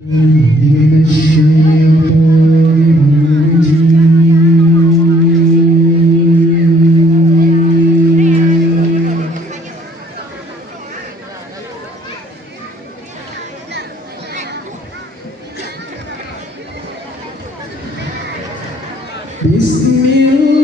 من الشيطان الرجيم. بسم الله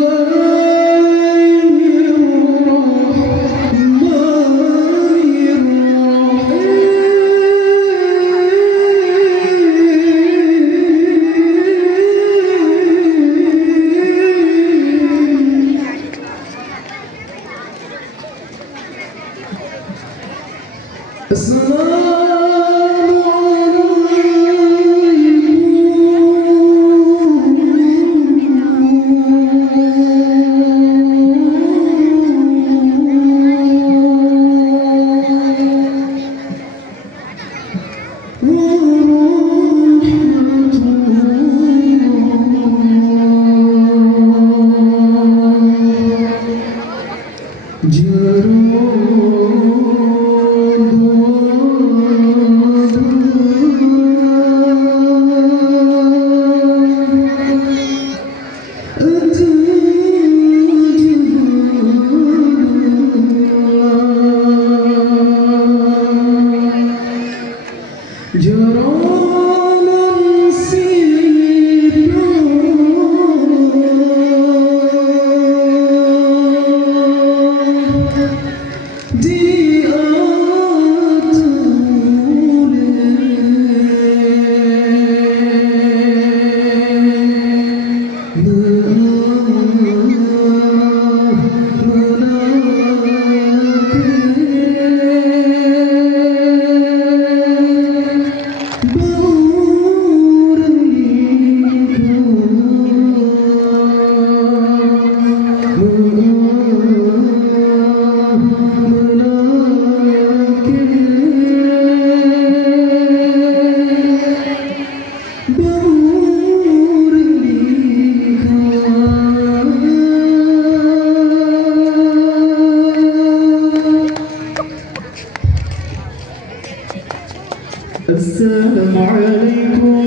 السلام عليكم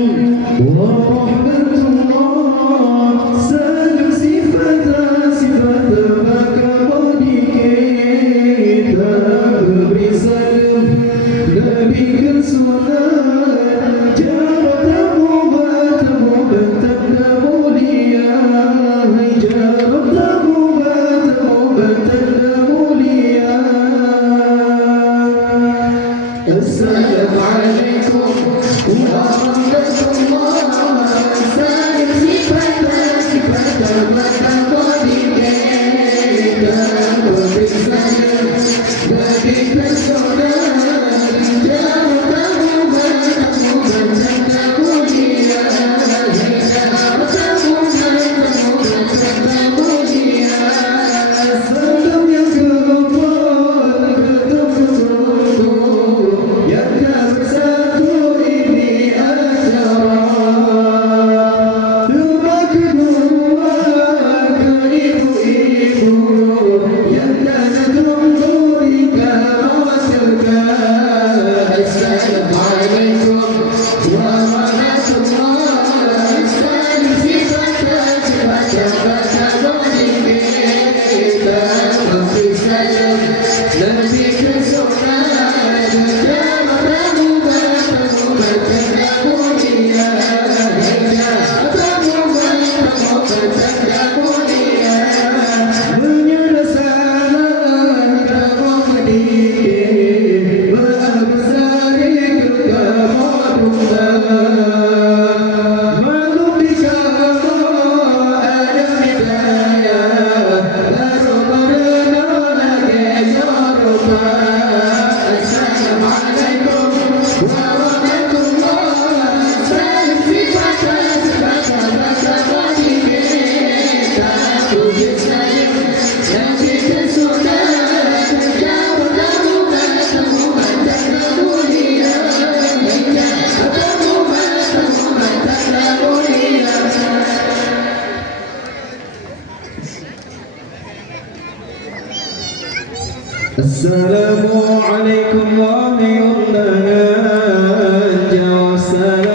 ورحمة الله. سلام صفة بك بديك تبري سلام نبيك السلام جارة مبات موليا جارة مبات موليا. السلام عليكم ورحمة الله. سلام صفة بك بديك تبري سلام نبيك السلام جارة مبات موليا جارة مبات موليا. سلام يا Assalamualaikum warahmatullahi wabarakatuh.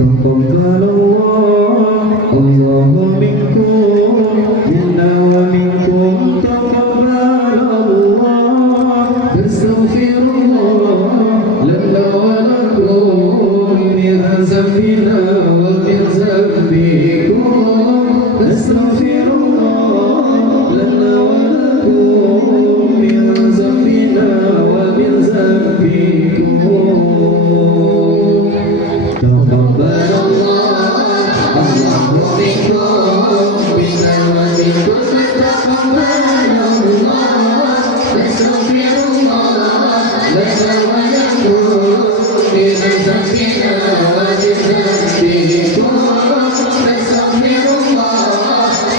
تقبل الله منكم منا ومنكم تقبل الله نستغفر الله لنا ولكم من ذنبنا ومن ذنبكم نستغفر الله لنا ولكم من ذنبنا ومن ذنبكم تقبل الله منكم منا ومنكم تقبل الله نستغفر الله لنا ولكم من ذنبنا ومن ذنبكم نستغفر الله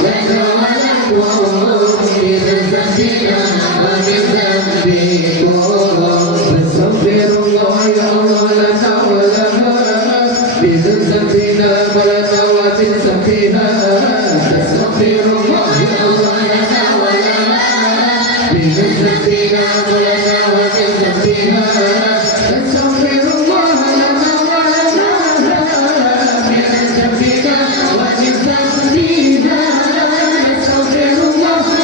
لنا ولكم من ذنبنا ومن ذنبكم نستغفر الله يا الله لنا ولنا بذنب ذنبنا ولنا ومن ذنبنا نستغفر الله يا الله لنا ولنا بذنب ذنبنا ولنا ومن ذنبنا نستغفر الله لنا ولنا بذنب ذنبنا ومن ذنبنا نستغفر الله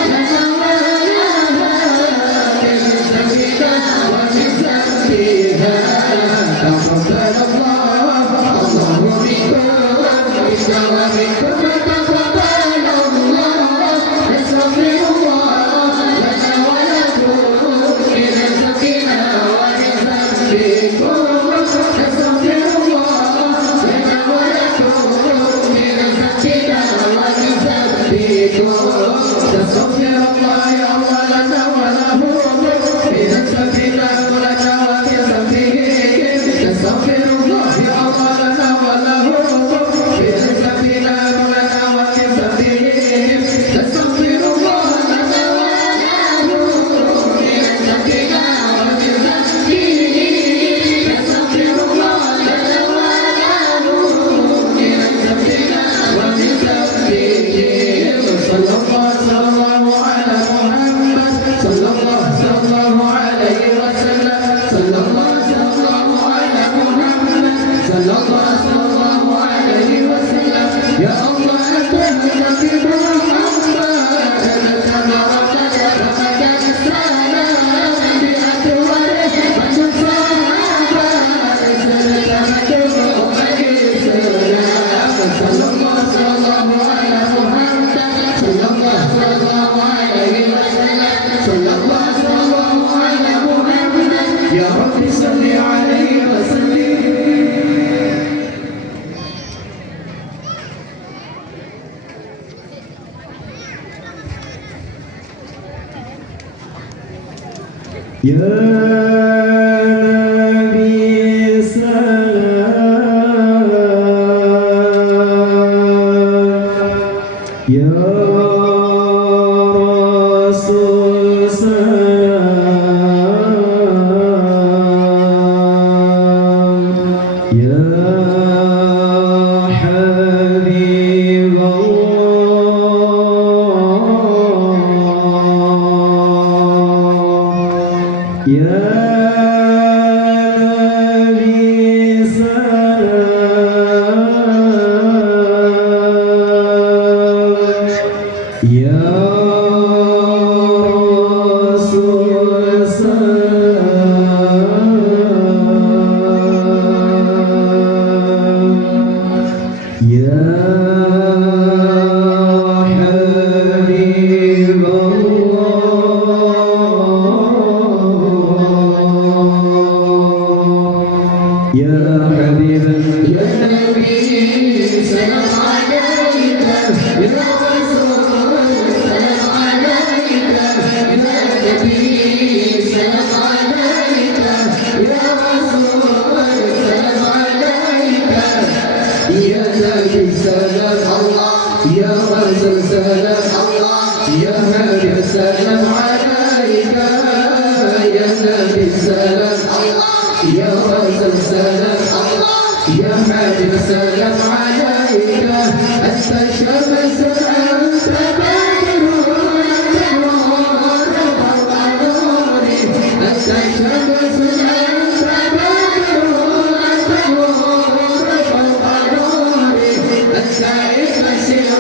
Nabi salam, Ya Rasul salam, Ya Habib Allah, Ya Nabi salam, Ya Rasul salam, Ya Habib Allah, Ya Habib Ya Nabi salam alaika, Ya Rasul salam alaika, Ya Nabi salam alaika, Ya Rasul salam alaika, Ya Nabi salam Allah, Ya Rasul salam Allah, Ya Habib salam alaika, Ya Nabi salam Allah, Ya Rasul salam Allah, Ya Habib salam alaika, Anta syams anta badr anta nur fawqa nuri, Anta syams anta badr anta nur fawqa nuri, Anta ibsir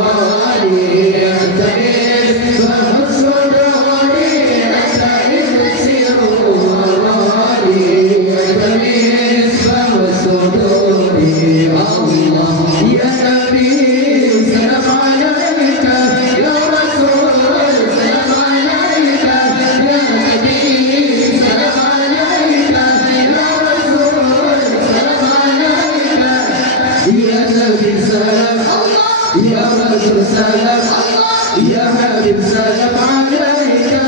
wali anta ifah suduri, Anta ibsir wali anta ifah suduri. Allah, Ya Nabi salam alaika, Ya Rasul salam alaika, Ya Nabi salam alaika, Ya Rasul salam alaika, Ya Nabi salam Allah, Ya Rasul salam Allah, Ya Habib salam alaika,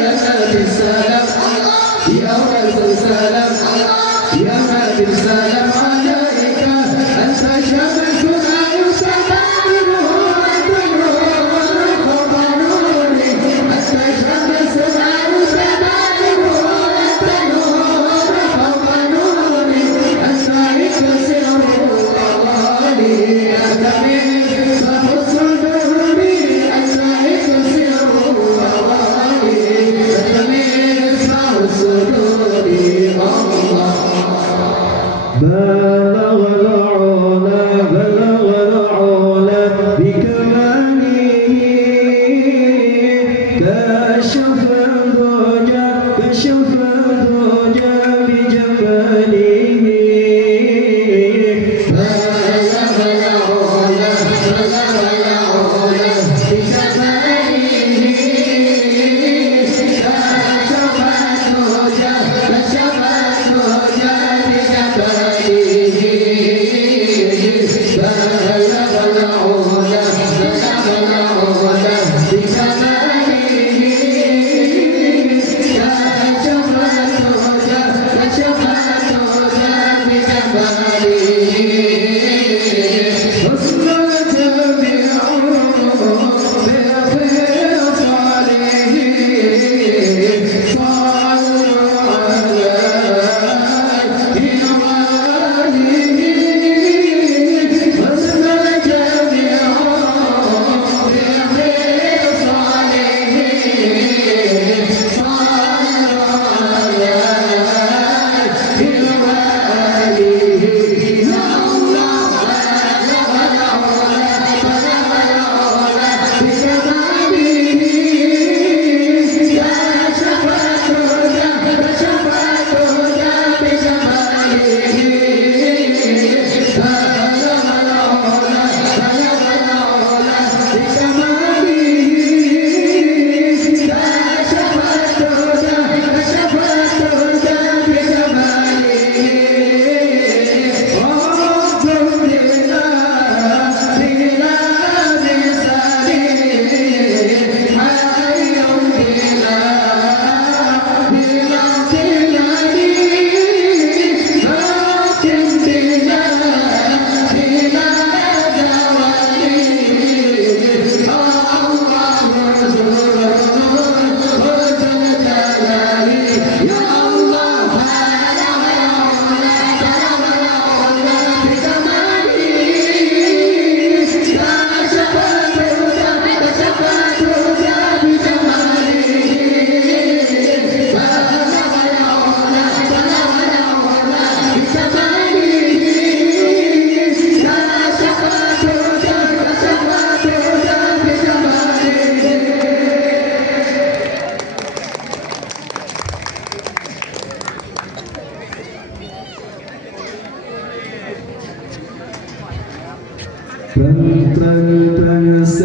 Ya Nabi salam Allah, Ya Rasul salam Allah, Ya Habib salam alaika, Anta syamsun anta badrun anta nurun fawqa nuri, Anta syamsun anta badrun anta nurun fawqa nuri, Anta ibsir wali anta miftahu suduri, Anta ibsir wali anta miftahu suduri. Allah, بلغ العلا بكماله، كشف الدجى بجماله، بلغ العلا بكماله، Terima kasih.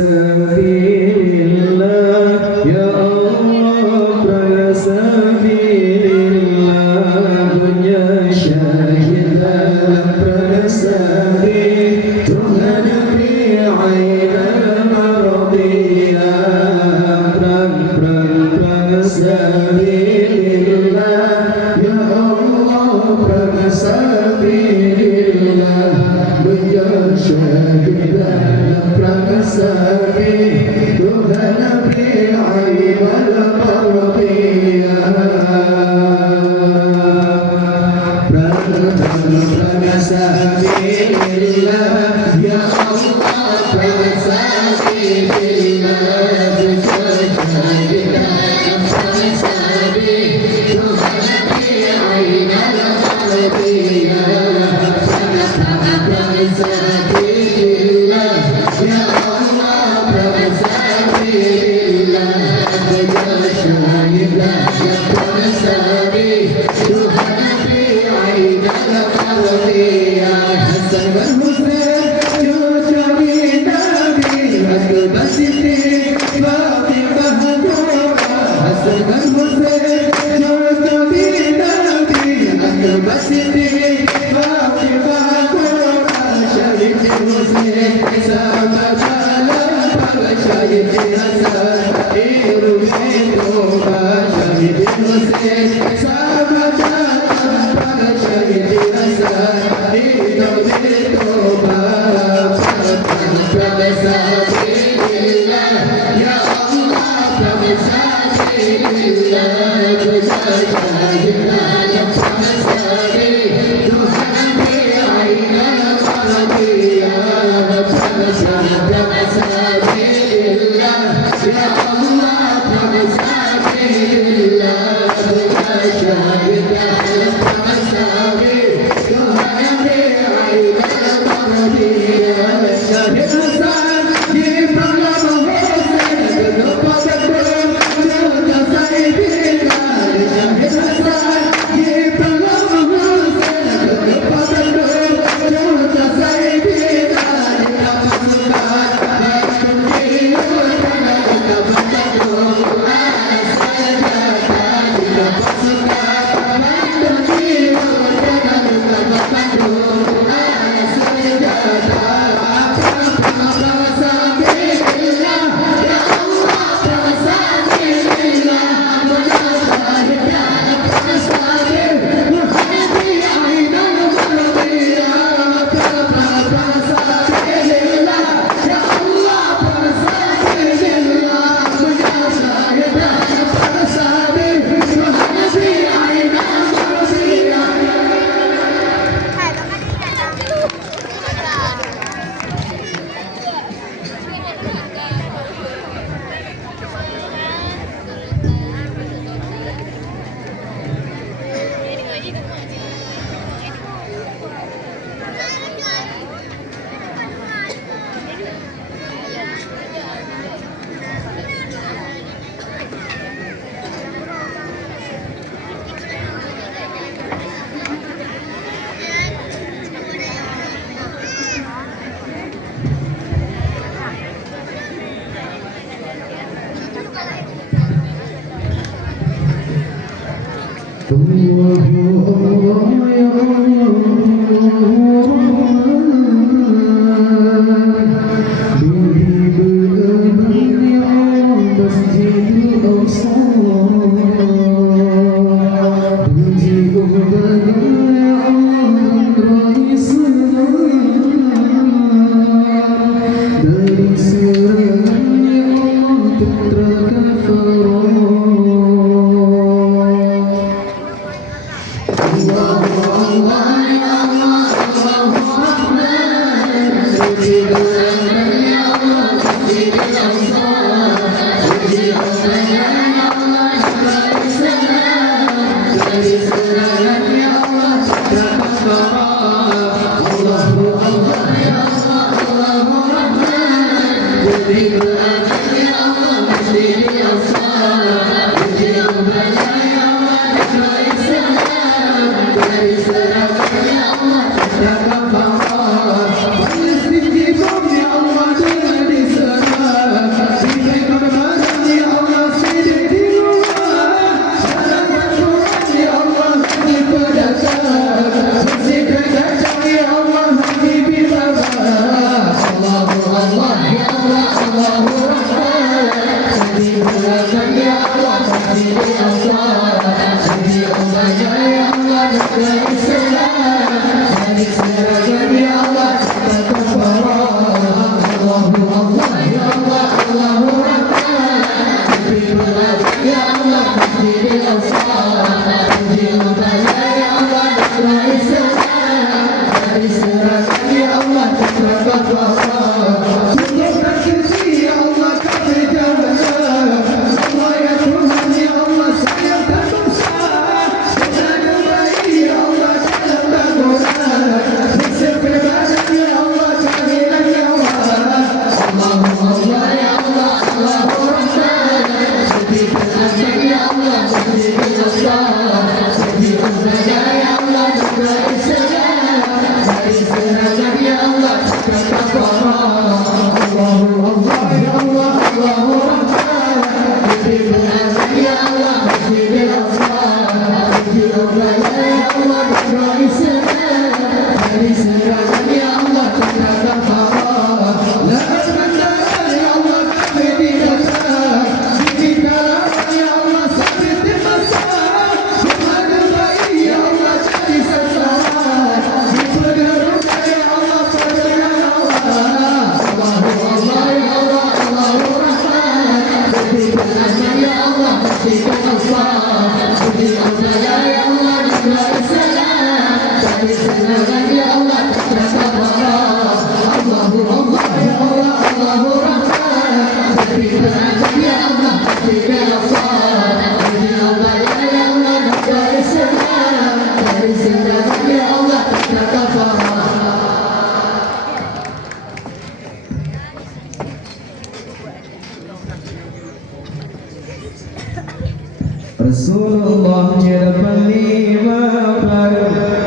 Rasulullah cerpen lima par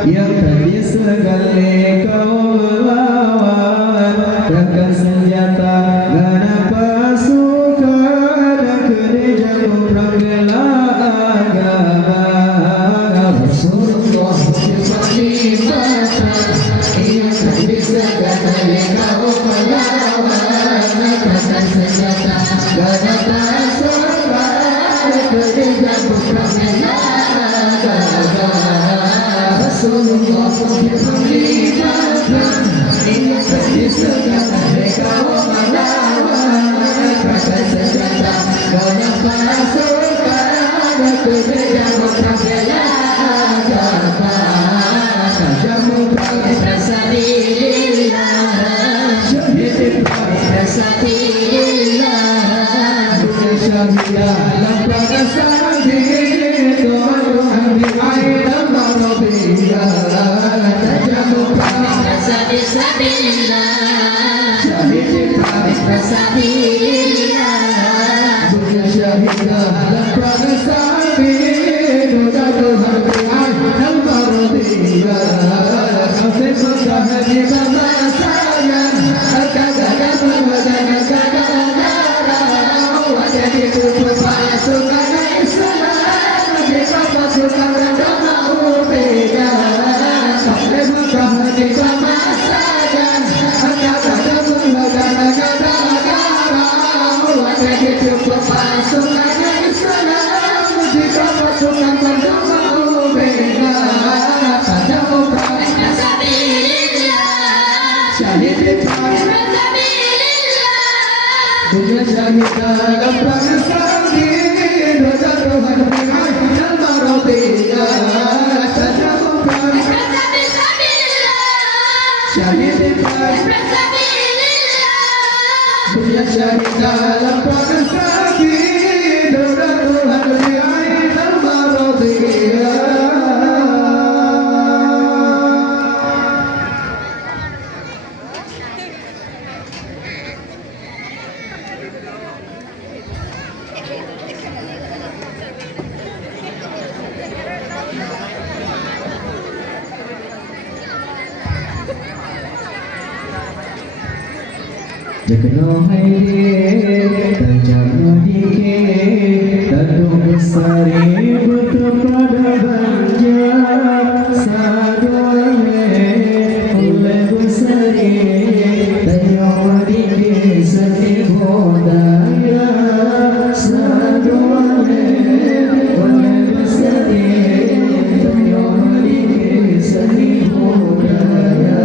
yang tadi segala kau melawan, takkan senjata gana pasukan dan kerja perang bela agama. Rasulullah cerpen lima par yang tadi segala kau melawan, takkan senjata gana pasukan Rasulullah berfirman, ini terdisekan mereka melawan, rakyat senjata banyak pasukan bekerja membela agama. Kajamu bangsa sabilillah, syahid bangsa sabilillah, syahidah lampa sabi Tuhan di alam Arabia tajamu bangsa sabilillah, syahid bangsa sabilillah, syahidah lampa sabi Tuhan di alam Arabia sampai sudah di bawah saya kagak mengadana jadi tutup pasukan Islam, kita pasukan agama berbeda. Sampai Mekah di pemasaran, kata-kata negara-negara. Jadi tutup pasukan Islam, kita pasukan agama berbeda. Pada Mekah syahid dunia syahid dalam bangsa ini, dosa Tuhan berikan dan marotia saja bukan syahid dunia syahid dalam bangsa ini, dosa Tuhan berikan dan marotia. Jekno haide tajam dike tadu besari putra pada banja sadoye oleh besari tajam dike sati bodaya sadoye oleh besari tajam dike sati bodaya.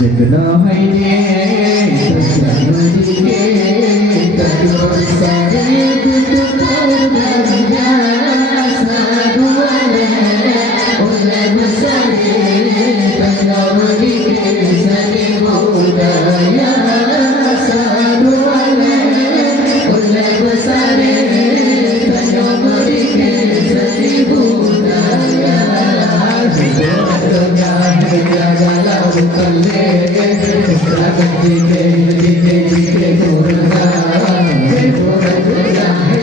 Jekno haide tajam dike tadu besari putra pada banja sadoye oleh besari tajam dike sati bodaya sadoye oleh besari tajam dike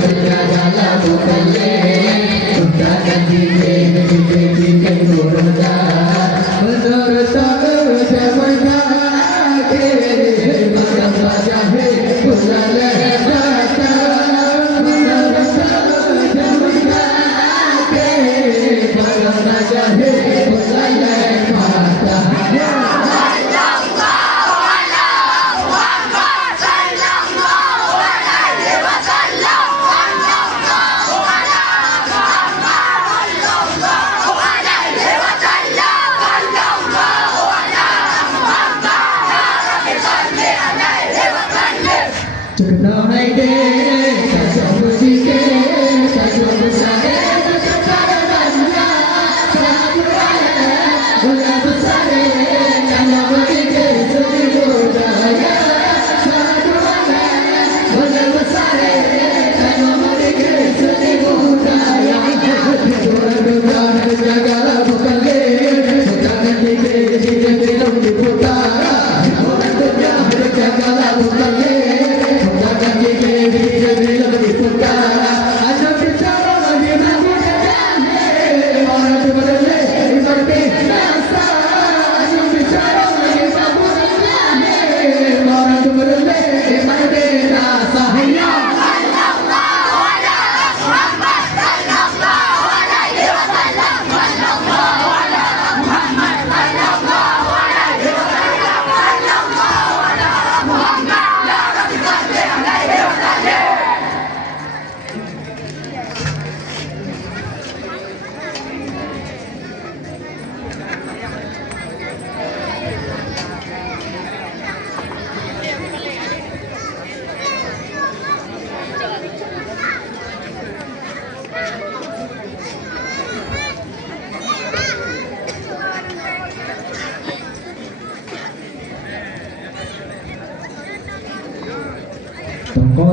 sati bodaya. Orang Lord.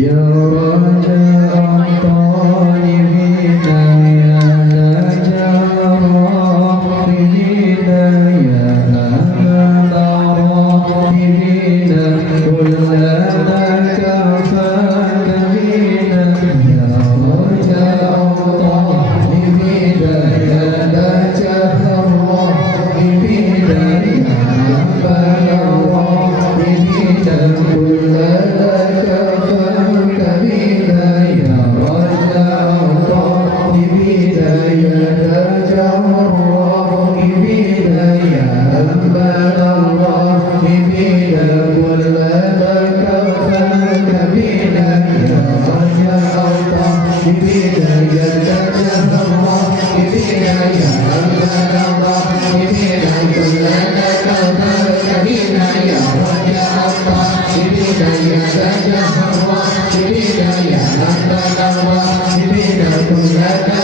Ya Raja Al-Talibin ya Raja Al-Rahibin ya Al-Rahibin kullana kafakabin ya Raja Al-Talibin ya Raja Al-Rahibin ya Al-Rahibin kullana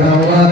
Rawat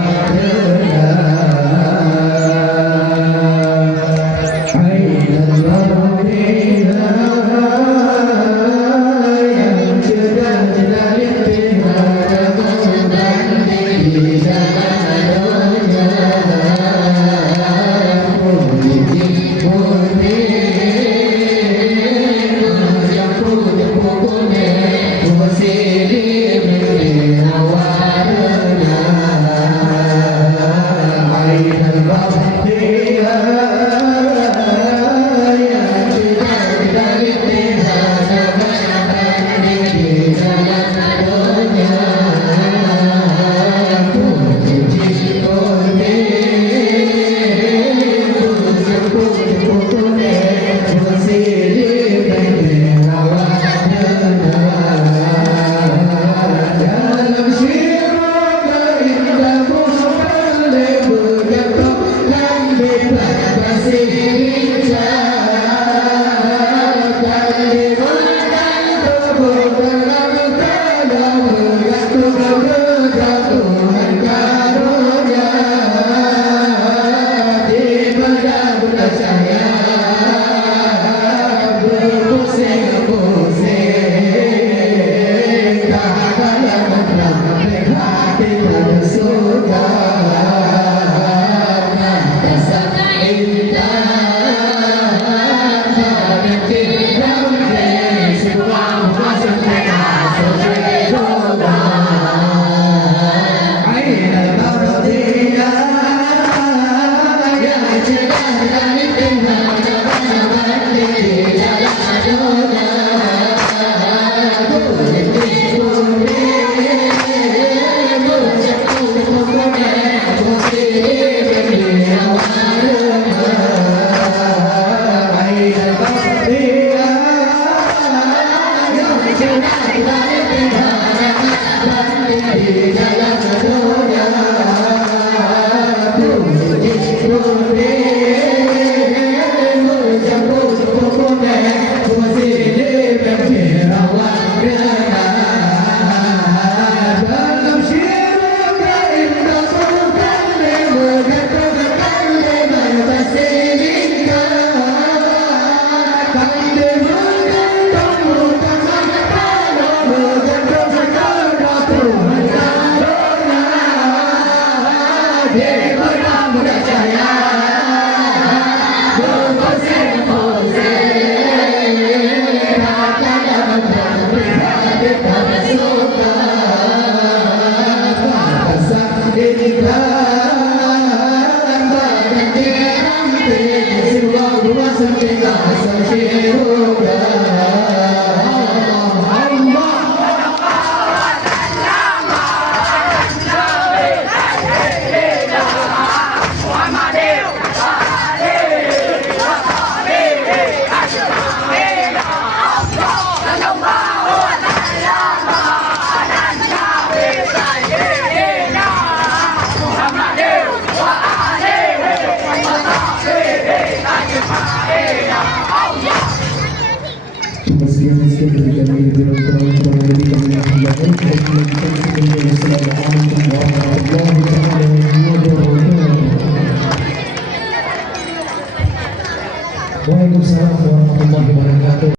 Devana Murajaya